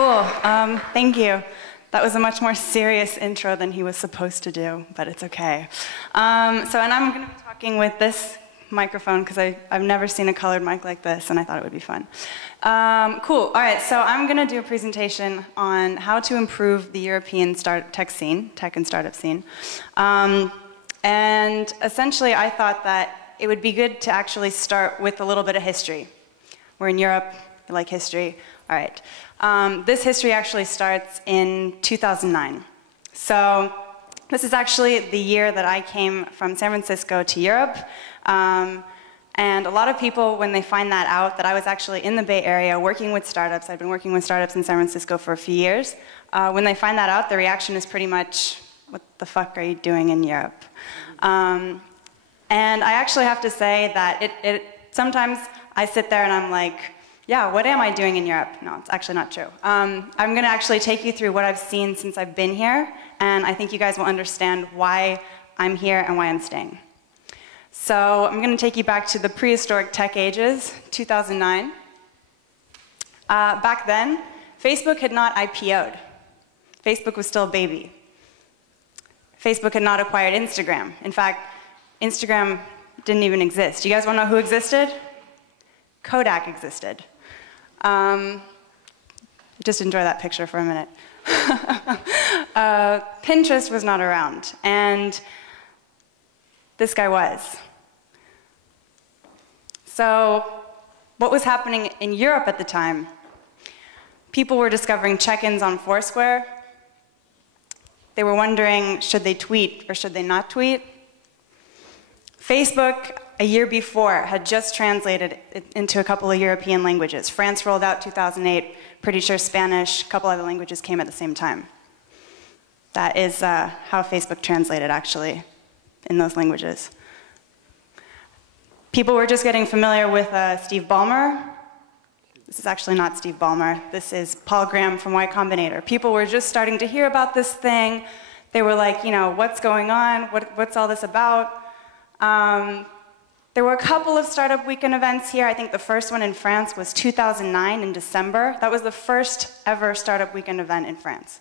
Cool. Thank you. That was a much more serious intro than he was supposed to do, but it's okay. And I'm going to be talking with this microphone because I've never seen a colored mic like this, and I thought it would be fun. Cool. All right, so I'm going to do a presentation on how to improve the European tech and startup scene. And essentially, I thought that it would be good to actually start with a little bit of history. We're in Europe, you like history. All right. This history actually starts in 2009. So this is actually the year that I came from San Francisco to Europe. And a lot of people, when they find that out, that I was actually in the Bay Area working with startups, I've been working with startups in San Francisco for a few years, when they find that out, the reaction is pretty much, what the fuck are you doing in Europe? And I actually have to say that sometimes I sit there and I'm like, yeah, what am I doing in Europe? No, it's actually not true. I'm going to actually take you through what I've seen since I've been here, and I think you guys will understand why I'm here and why I'm staying. So I'm going to take you back to the prehistoric tech ages, 2009. Back then, Facebook had not IPO'd. Facebook was still a baby. Facebook had not acquired Instagram. In fact, Instagram didn't even exist. You guys want to know who existed? Kodak existed. Just enjoy that picture for a minute. Pinterest was not around, and this guy was. So what was happening in Europe at the time? People were discovering check-ins on Foursquare. They were wondering, should they tweet or should they not tweet? Facebook, a year before, had just translated it into a couple of European languages. France rolled out 2008, pretty sure Spanish, a couple other languages came at the same time. That is how Facebook translated, actually, in those languages. People were just getting familiar with Steve Ballmer. This is actually not Steve Ballmer. This is Paul Graham from Y Combinator. People were just starting to hear about this thing. They were like, you know, what's going on? What's all this about? There were a couple of Startup Weekend events here. I think the first one in France was 2009 in December. That was the first ever Startup Weekend event in France.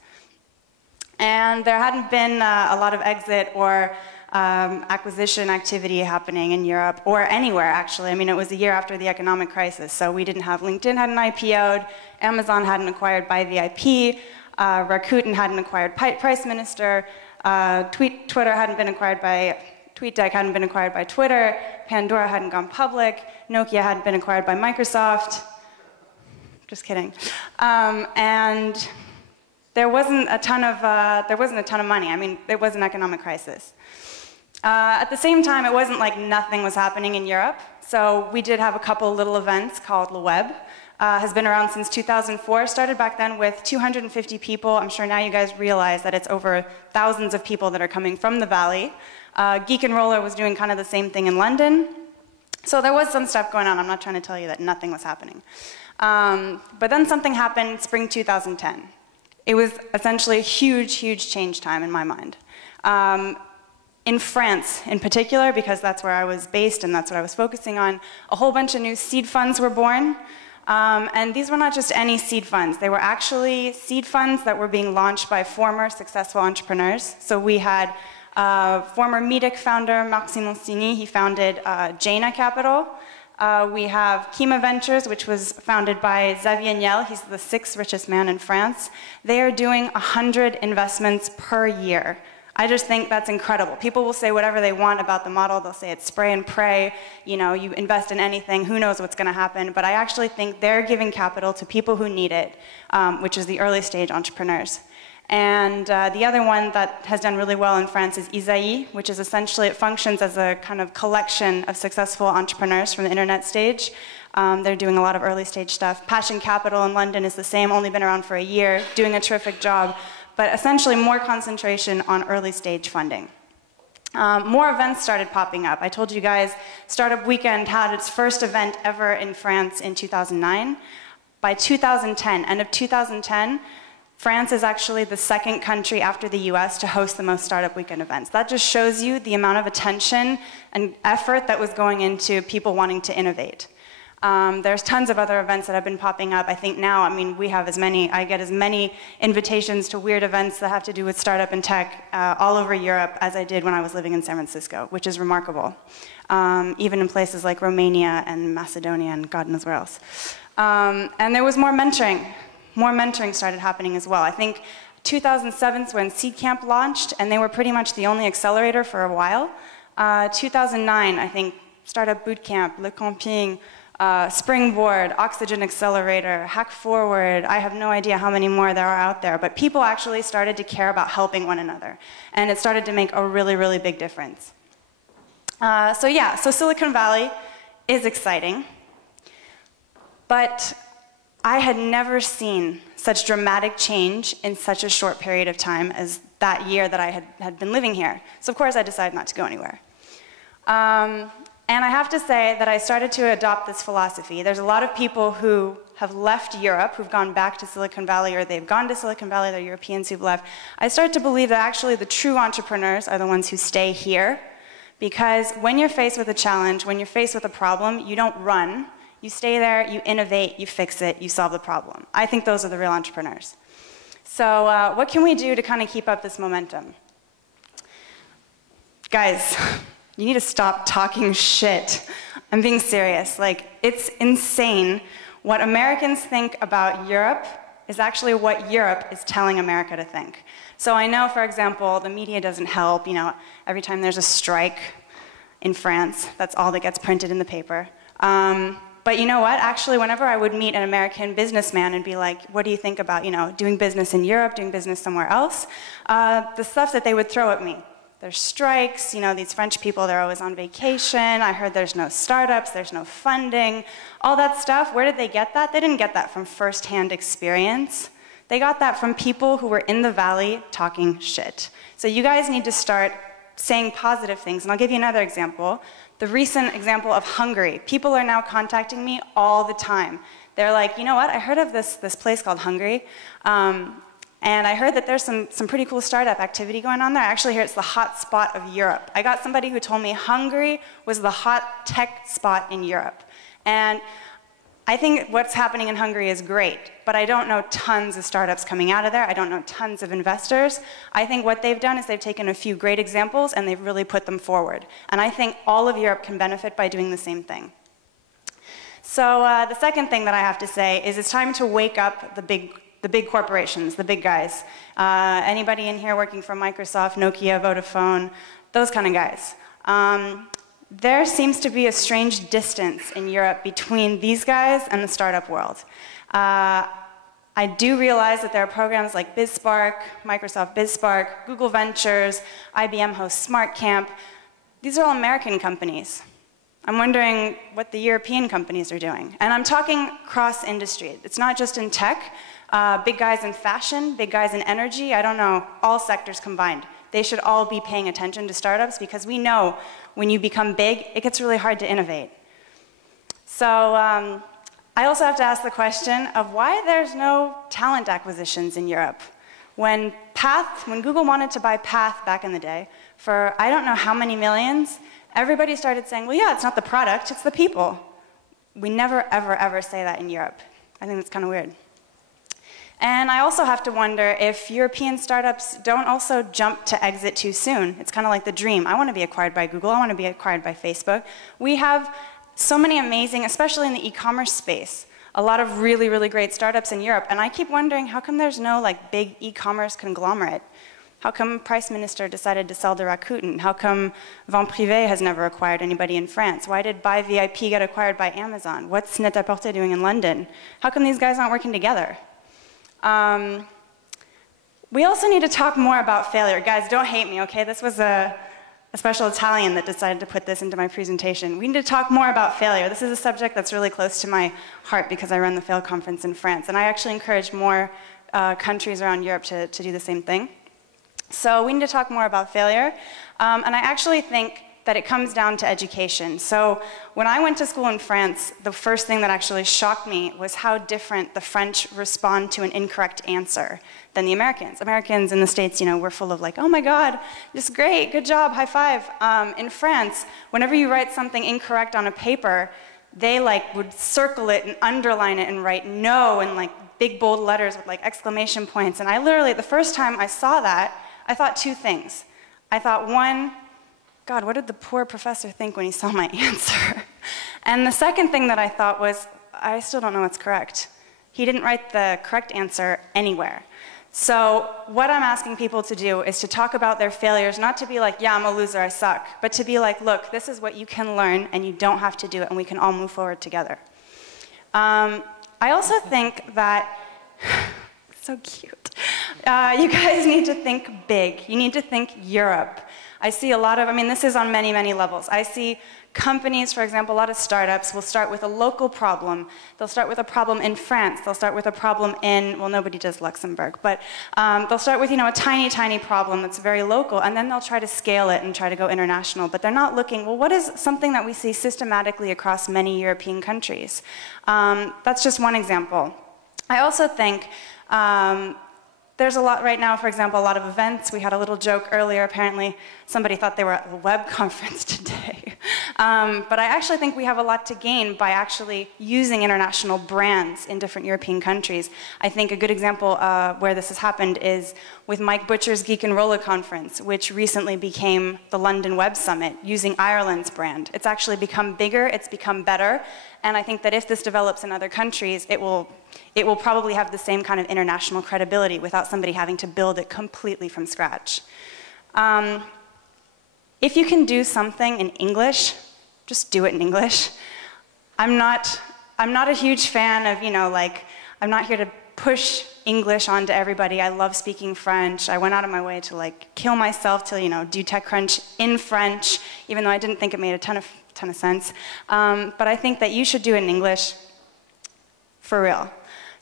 And there hadn't been a lot of exit or acquisition activity happening in Europe, or anywhere, actually. I mean, it was a year after the economic crisis, so we didn't have LinkedIn hadn't IPO'd, Amazon hadn't acquired BuyVIP, Rakuten hadn't acquired Price Minister, Twitter hadn't been acquired by TweetDeck hadn't been acquired by Twitter, Pandora hadn't gone public, Nokia hadn't been acquired by Microsoft. Just kidding. And there wasn't a ton of money. I mean, there was an economic crisis. At the same time, it wasn't like nothing was happening in Europe. So we did have a couple little events called Le Web. Has been around since 2004, started back then with 250 people. I'm sure now you guys realize that it's over thousands of people that are coming from the Valley. Geek and Roller was doing kind of the same thing in London. So there was some stuff going on. I'm not trying to tell you that nothing was happening. But then something happened spring 2010. It was essentially a huge, huge change time in my mind. In France, in particular, because that's where I was based and that's what I was focusing on, a whole bunch of new seed funds were born. And these were not just any seed funds. They were actually seed funds that were being launched by former successful entrepreneurs. So we had former Medic founder, Marc Simoncini. He founded Jaina Capital. We have Kima Ventures, which was founded by Xavier Niel. He's the 6th richest man in France. They are doing 100 investments per year. I just think that's incredible. People will say whatever they want about the model. They'll say it's spray and pray. You know, you invest in anything, who knows what's going to happen. But I actually think they're giving capital to people who need it, which is the early stage entrepreneurs. And the other one that has done really well in France is Isaïe, which is essentially, it functions as a kind of collection of successful entrepreneurs from the internet stage. They're doing a lot of early stage stuff. Passion Capital in London is the same, only been around for a year, doing a terrific job. But essentially more concentration on early stage funding. More events started popping up. I told you guys Startup Weekend had its first event ever in France in 2009. By 2010, end of 2010, France is actually the 2nd country after the US to host the most Startup Weekend events. That just shows you the amount of attention and effort that was going into people wanting to innovate. There's tons of other events that have been popping up. I think now, I mean, I get as many invitations to weird events that have to do with startup and tech all over Europe as I did when I was living in San Francisco, which is remarkable. Even in places like Romania and Macedonia and God knows where else. And there was more mentoring. More mentoring started happening as well. I think 2007 is when Seed Camp launched, and they were pretty much the only accelerator for a while. 2009, I think, Startup Bootcamp, Le Camping, Springboard, Oxygen Accelerator, Hack Forward, I have no idea how many more there are out there, but people actually started to care about helping one another, and it started to make a really, really big difference. So Silicon Valley is exciting, but I had never seen such dramatic change in such a short period of time as that year that I had been living here. So of course I decided not to go anywhere. And I have to say that I started to adopt this philosophy. There's a lot of people who have left Europe, who've gone back to Silicon Valley, or they've gone to Silicon Valley, they're Europeans who've left. I started to believe that actually the true entrepreneurs are the ones who stay here, because when you're faced with a challenge, when you're faced with a problem, you don't run. You stay there, you innovate, you fix it, you solve the problem. I think those are the real entrepreneurs. So what can we do to kind of keep up this momentum? Guys, you need to stop talking shit. I'm being serious. Like, it's insane. What Americans think about Europe is actually what Europe is telling America to think. So I know, for example, the media doesn't help. You know, every time there's a strike in France, that's all that gets printed in the paper. But you know what? Actually, whenever I would meet an American businessman and be like, what do you think about, you know, doing business in Europe, doing business somewhere else? The stuff that they would throw at me. There's strikes, you know, these French people, they're always on vacation. I heard there's no startups, there's no funding. All that stuff, where did they get that? They didn't get that from firsthand experience. They got that from people who were in the valley talking shit. So you guys need to start saying positive things. And I'll give you another example. The recent example of Hungary. People are now contacting me all the time. They're like, you know what, I heard of this place called Hungary. And I heard that there's some pretty cool startup activity going on there. I actually hear it's the hot spot of Europe. I got somebody who told me Hungary was the hot tech spot in Europe. And I think what's happening in Hungary is great, but I don't know tons of startups coming out of there. I don't know tons of investors. I think what they've done is they've taken a few great examples and they've really put them forward. And I think all of Europe can benefit by doing the same thing. So the second thing that I have to say is it's time to wake up the big corporations, the big guys. Anybody in here working for Microsoft, Nokia, Vodafone, those kind of guys. There seems to be a strange distance in Europe between these guys and the startup world. I do realize that there are programs like BizSpark, Microsoft BizSpark, Google Ventures, IBM hosts SmartCamp. These are all American companies. I'm wondering what the European companies are doing. And I'm talking cross-industry. It's not just in tech. Big guys in fashion, big guys in energy, I don't know, all sectors combined. They should all be paying attention to startups because we know when you become big, it gets really hard to innovate. So I also have to ask the question of why there's no talent acquisitions in Europe. When Google wanted to buy Path back in the day for I don't know how many millions, everybody started saying, well, yeah, it's not the product, it's the people. We never, ever, ever say that in Europe. I think that's kind of weird. And I also have to wonder if European startups don't also jump to exit too soon. It's kind of like the dream. I want to be acquired by Google. I want to be acquired by Facebook. We have so many amazing, especially in the e-commerce space, a lot of really, really great startups in Europe. And I keep wondering, how come there's no like big e-commerce conglomerate? How come Price Minister decided to sell to Rakuten? How come Vente Privée has never acquired anybody in France? Why did Buy VIP get acquired by Amazon? What's Net-a-Porter doing in London? How come these guys aren't working together? We also need to talk more about failure. Guys, don't hate me, okay? This was a special Italian that decided to put this into my presentation. We need to talk more about failure. This is a subject that's really close to my heart because I run the Fail Conference in France. And I actually encourage more countries around Europe to do the same thing. So we need to talk more about failure. And I actually think that it comes down to education. So when I went to school in France, the first thing that actually shocked me was how different the French respond to an incorrect answer than the Americans. Americans in the States, you know, we're full of like, oh my God, this is great, good job, high five. In France, whenever you write something incorrect on a paper, they like would circle it and underline it and write no in like big bold letters with like exclamation points. And I literally, the first time I saw that, I thought two things. I thought, one, God, what did the poor professor think when he saw my answer? And the second thing that I thought was, I still don't know what's correct. He didn't write the correct answer anywhere. So what I'm asking people to do is to talk about their failures, not to be like, yeah, I'm a loser, I suck, but to be like, look, this is what you can learn, and you don't have to do it, and we can all move forward together. I also think that, so cute, you guys need to think big. You need to think Europe. I see a lot of, I mean, this is on many, many levels. I see companies, for example, a lot of startups will start with a local problem. They'll start with a problem in France. They'll start with a problem in, well, nobody does Luxembourg, but they'll start with, a tiny, tiny problem that's very local, and then they'll try to scale it and try to go international. But they're not looking, well, what is something that we see systematically across many European countries? That's just one example. I also think there's a lot right now, for example, a lot of events. We had a little joke earlier. Apparently, somebody thought they were at a web conference today. But I actually think we have a lot to gain by actually using international brands in different European countries. I think a good example where this has happened is with Mike Butcher's Geek and Roller Conference, which recently became the London Web Summit, using Ireland's brand. It's actually become bigger, it's become better, and I think that if this develops in other countries, it will probably have the same kind of international credibility without somebody having to build it completely from scratch. If you can do something in English, just do it in English. I'm not a huge fan of, I'm not here to push English onto everybody. I love speaking French. I went out of my way to kill myself to, do TechCrunch in French, even though I didn't think it made a ton of sense. But I think that you should do it in English for real.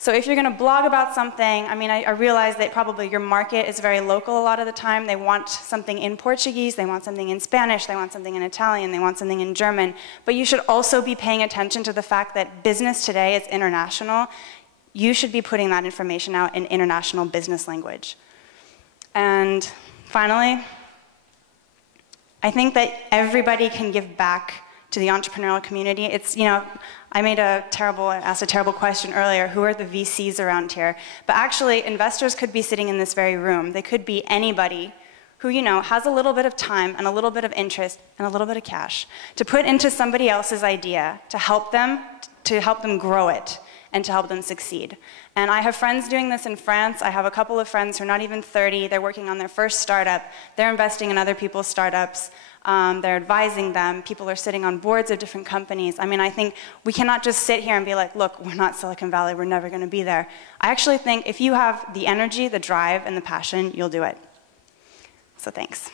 So if you're going to blog about something, I realize that probably your market is very local a lot of the time. They want something in Portuguese, they want something in Spanish, they want something in Italian, they want something in German. But you should also be paying attention to the fact that business today is international. You should be putting that information out in international business language. And finally, I think that everybody can give back to the entrepreneurial community. It's, I asked a terrible question earlier, who are the VCs around here? But actually, investors could be sitting in this very room. They could be anybody who, has a little bit of time and a little bit of interest and a little bit of cash to put into somebody else's idea to help them grow it and to help them succeed. And I have friends doing this in France. I have a couple of friends who are not even 30. They're working on their first startup. They're investing in other people's startups. They're advising them. People are sitting on boards of different companies. I think we cannot just sit here and be like, look, we're not Silicon Valley. We're never going to be there. I actually think if you have the energy, the drive, and the passion, you'll do it. So thanks.